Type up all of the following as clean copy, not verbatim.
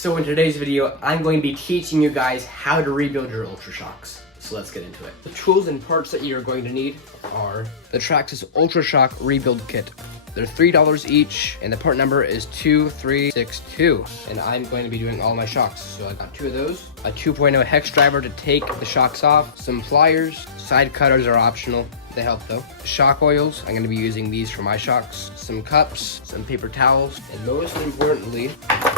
So in today's video, I'm going to be teaching you guys how to rebuild your Ultra Shocks. So let's get into it. The tools and parts that you're going to need are the Traxxas Ultra Shock Rebuild Kit. They're $3 each, and the part number is 2362. And I'm going to be doing all my shocks. So I got 2 of those, a 2.0 hex driver to take the shocks off, some pliers, side cutters are optional. They help though. Shock oils, I'm going to be using these for my shocks, some cups, some paper towels, and most importantly,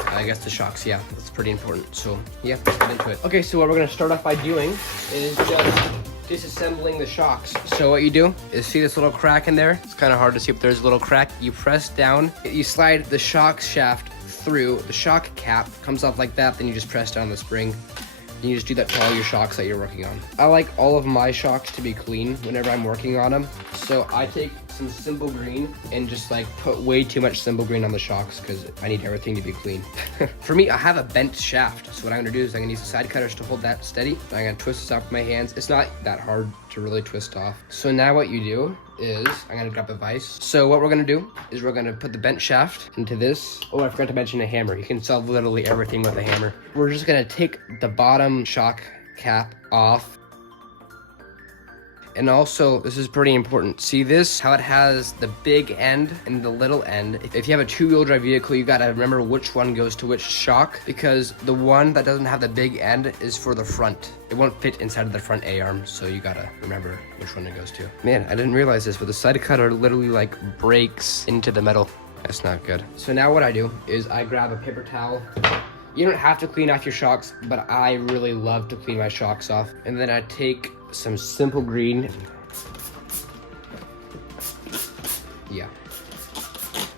I guess the shocks, yeah, that's pretty important. So yeah, let's get into it. Okay, so what we're going to start off by doing is just disassembling the shocks. So what you do is see this little crack in there? It's kind of hard to see, but there's a little crack. You press down, you slide the shock shaft through, the shock cap comes off like that, then you just press down the spring. And you just do that to all your shocks that you're working on. I like all of my shocks to be clean whenever I'm working on them. So I take some Simple Green and just like put way too much Simple Green on the shocks because I need everything to be clean. For me, I have a bent shaft. So what I'm gonna do is I'm gonna use the side cutters to hold that steady. I'm gonna twist this off with my hands. It's not that hard to really twist off. So now what you do is I'm gonna grab a vise. So what we're gonna do is we're gonna put the bent shaft into this. Oh, I forgot to mention a hammer. You can solve literally everything with a hammer. We're just gonna take the bottom shock cap off. And also, this is pretty important. See this? How it has the big end and the little end. If you have a 2-wheel drive vehicle, you gotta remember which one goes to which shock, because the one that doesn't have the big end is for the front. It won't fit inside of the front A-arm, so you gotta remember which one it goes to. Man, I didn't realize this, but the side cutter literally like breaks into the metal. That's not good. So now what I do is I grab a paper towel. You don't have to clean off your shocks, but I really love to clean my shocks off. And then I take some Simple Green. Yeah.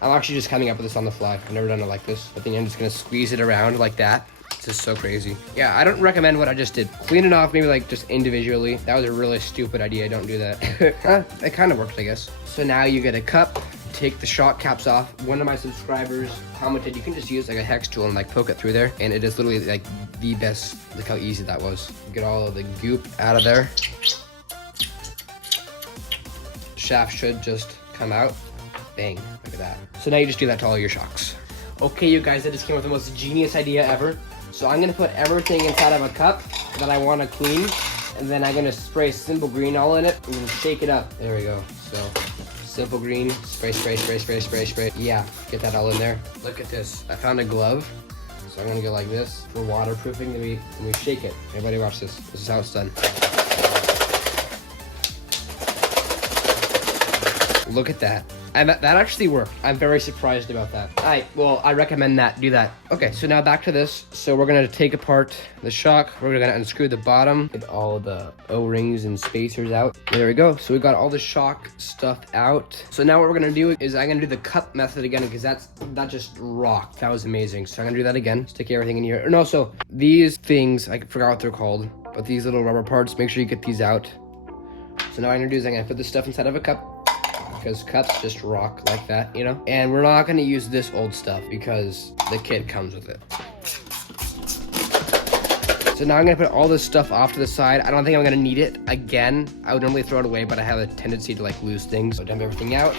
I'm actually just coming up with this on the fly. I've never done it like this. I think I'm just gonna squeeze it around like that. This is so crazy. Yeah, I don't recommend what I just did. Clean it off maybe like just individually. That was a really stupid idea. Don't do that. It kind of worked, I guess. So now you get a cup. Take the shock caps off. One of my subscribers commented you can just use like a hex tool and like poke it through there, and it is literally like the best. Look how easy that was. Get all of the goop out of there. Shaft should just come out. Bang, look at that. So now you just do that to all your shocks. Okay, you guys, I just came up with the most genius idea ever. So I'm gonna put everything inside of a cup that I want to clean, and then I'm gonna spray Simple Green all in it and then shake it up. There we go. So Simple Green, spray, spray, spray, spray, spray, spray. Yeah, get that all in there. Look at this. I found a glove. So I'm gonna go like this for waterproofing, then we shake it. Everybody watch this. This is how it's done. Look at that. That actually worked. I'm very surprised about that. Alright, well, I recommend that. Do that. Okay, so now back to this. So we're gonna take apart the shock. We're gonna unscrew the bottom, get all the O-rings and spacers out. There we go. So we got all the shock stuff out. So now what we're gonna do is I'm gonna do the cup method again, because that just rocked. That was amazing. So I'm gonna do that again. Stick everything in here. No, so these things, I forgot what they're called, but these little rubber parts, make sure you get these out. So now what I'm gonna do is I'm gonna put this stuff inside of a cup, because cups just rock like that, you know? And we're not gonna use this old stuff because the kit comes with it. So now I'm gonna put all this stuff off to the side. I don't think I'm gonna need it again. I would normally throw it away, but I have a tendency to like lose things. So dump everything out.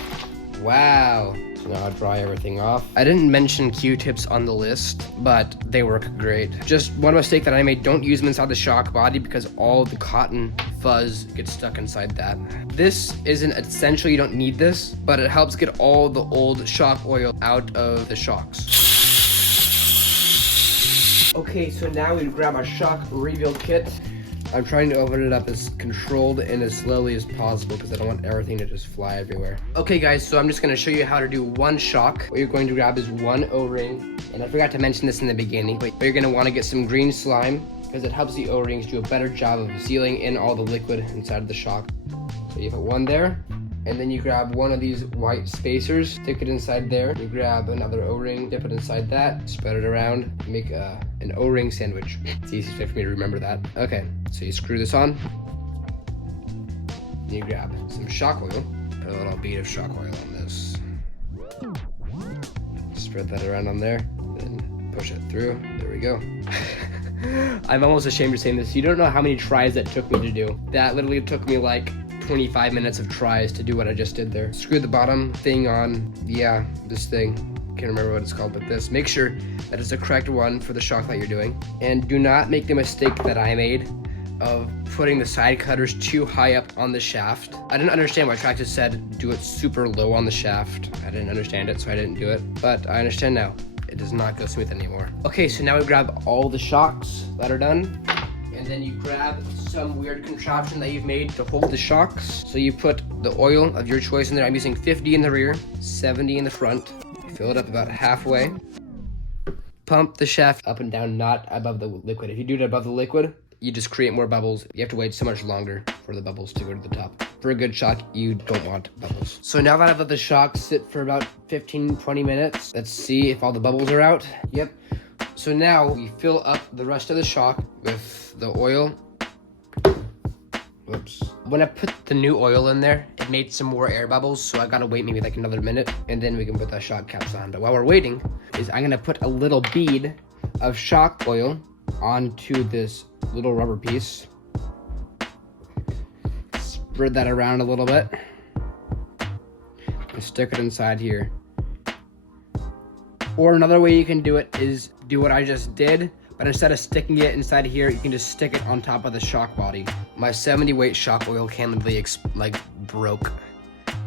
Wow. So now I'll dry everything off. I didn't mention Q-tips on the list, but they work great. Just one mistake that I made, don't use them inside the shock body because all the cotton fuzz gets stuck inside that. This isn't essential, you don't need this, but it helps get all the old shock oil out of the shocks. Okay, so now we grab our shock rebuild kit. I'm trying to open it up as controlled and as slowly as possible because I don't want everything to just fly everywhere. Okay guys, so I'm just gonna show you how to do one shock. What you're going to grab is one O-ring, and I forgot to mention this in the beginning, but you're gonna wanna get some green slime because it helps the O-rings do a better job of sealing in all the liquid inside of the shock. So you put one there, and then you grab one of these white spacers, stick it inside there. You grab another O-ring, dip it inside that, spread it around, make an O-ring sandwich. It's the easiest way for me to remember that. Okay, so you screw this on. You grab some shock oil, put a little bead of shock oil on this. Spread that around on there, then push it through. There we go. I'm almost ashamed of saying this. You don't know how many tries that took me to do. That literally took me like 25 minutes of tries to do what I just did there. Screw the bottom thing on, yeah, this thing. can't remember what it's called, but this. Make sure that it's the correct one for the shock that you're doing. And do not make the mistake that I made of putting the side cutters too high up on the shaft. I didn't understand why traxxas said do it super low on the shaft. I didn't understand it, so I didn't do it, but I understand now. It does not go smooth anymore. Okay, so now we grab all the shocks that are done, and then you grab some weird contraption that you've made to hold the shocks. So you put the oil of your choice in there. I'm using 50 in the rear, 70 in the front. Fill it up about halfway. Pump the shaft up and down, not above the liquid. If you do it above the liquid, you just create more bubbles. You have to wait so much longer for the bubbles to go to the top. For a good shock, you don't want bubbles. So now that I've let the shock sit for about 15-20 minutes, let's see if all the bubbles are out. Yep. So now we fill up the rest of the shock with the oil. Whoops. When I put the new oil in there, it made some more air bubbles, so I gotta wait maybe like another minute, and then we can put the shock caps on. But while we're waiting, I'm gonna put a little bead of shock oil onto this little rubber piece. Spread that around a little bit. And stick it inside here. Or another way you can do it is do what I just did, but instead of sticking it inside here, you can just stick it on top of the shock body. My 70 weight shock oil can literally broke.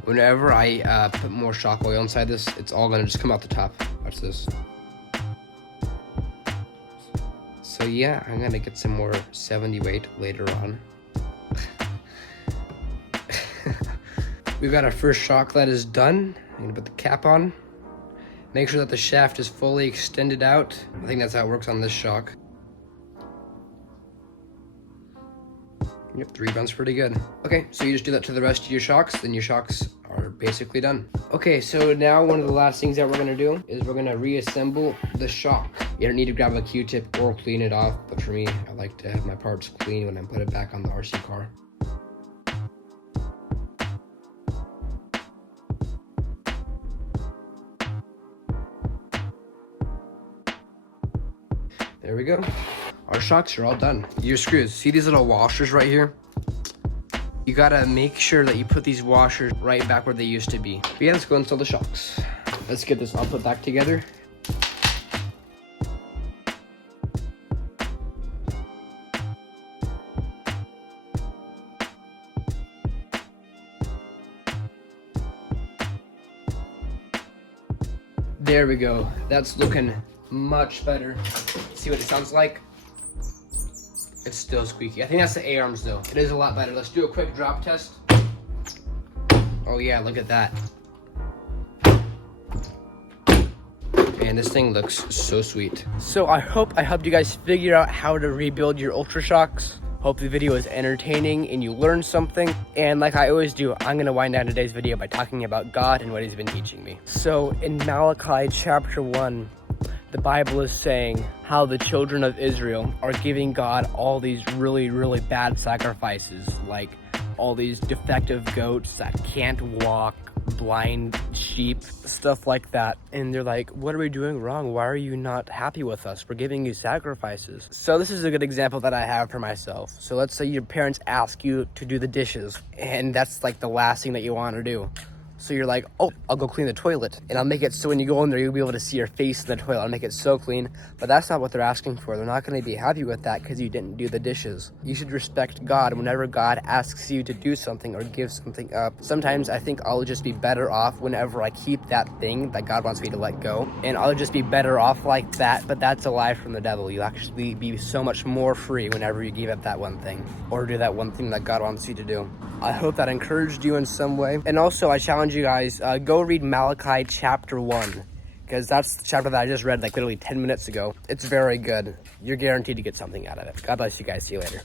Whenever I put more shock oil inside this, it's all gonna just come out the top. Watch this. So yeah, I'm gonna get some more 70 weight later on. We've got our first shock that is done. I'm gonna put the cap on. Make sure that the shaft is fully extended out. I think that's how it works on this shock. Yep, 3 runs pretty good. Okay, so you just do that to the rest of your shocks, then your shocks are basically done. Okay, so now one of the last things that we're gonna do is we're gonna reassemble the shock. You don't need to grab a Q-tip or clean it off, but for me, I like to have my parts clean when I put it back on the RC car. There we go. Our shocks are all done. Your screws, see these little washers right here? You gotta make sure that you put these washers right back where they used to be. But yeah, let's go install the shocks. Let's get this all put back together. There we go. That's looking much better. See what it sounds like? It's still squeaky. I think that's the A-arms though. It is a lot better. Let's do a quick drop test. Oh yeah, look at that. Man, this thing looks so sweet. So I hope I helped you guys figure out how to rebuild your Ultra Shocks. Hope the video is entertaining and you learned something. And like I always do, I'm gonna wind down today's video by talking about God and what he's been teaching me. So in Malachi chapter 1, the Bible is saying how the children of Israel are giving God all these really, really bad sacrifices, like all these defective goats that can't walk, blind sheep, stuff like that. And they're like, what are we doing wrong? Why are you not happy with us? We're giving you sacrifices. So this is a good example that I have for myself. So let's say your parents ask you to do the dishes, and that's like the last thing that you want to do. So you're like, oh, I'll go clean the toilet, and I'll make it so when you go in there, you'll be able to see your face in the toilet. I'll make it so clean. But that's not what they're asking for. They're not going to be happy with that because you didn't do the dishes. You should respect God whenever God asks you to do something or give something up. Sometimes I think I'll just be better off whenever I keep that thing that God wants me to let go, and I'll just be better off like that. But that's a lie from the devil. You'll actually be so much more free whenever you give up that one thing or do that one thing that God wants you to do. I hope that encouraged you in some way. And also, I challenge you guys, go read Malachi chapter 1, because that's the chapter that I just read like literally 10 minutes ago. It's very good. You're guaranteed to get something out of it. God bless you guys. See you later.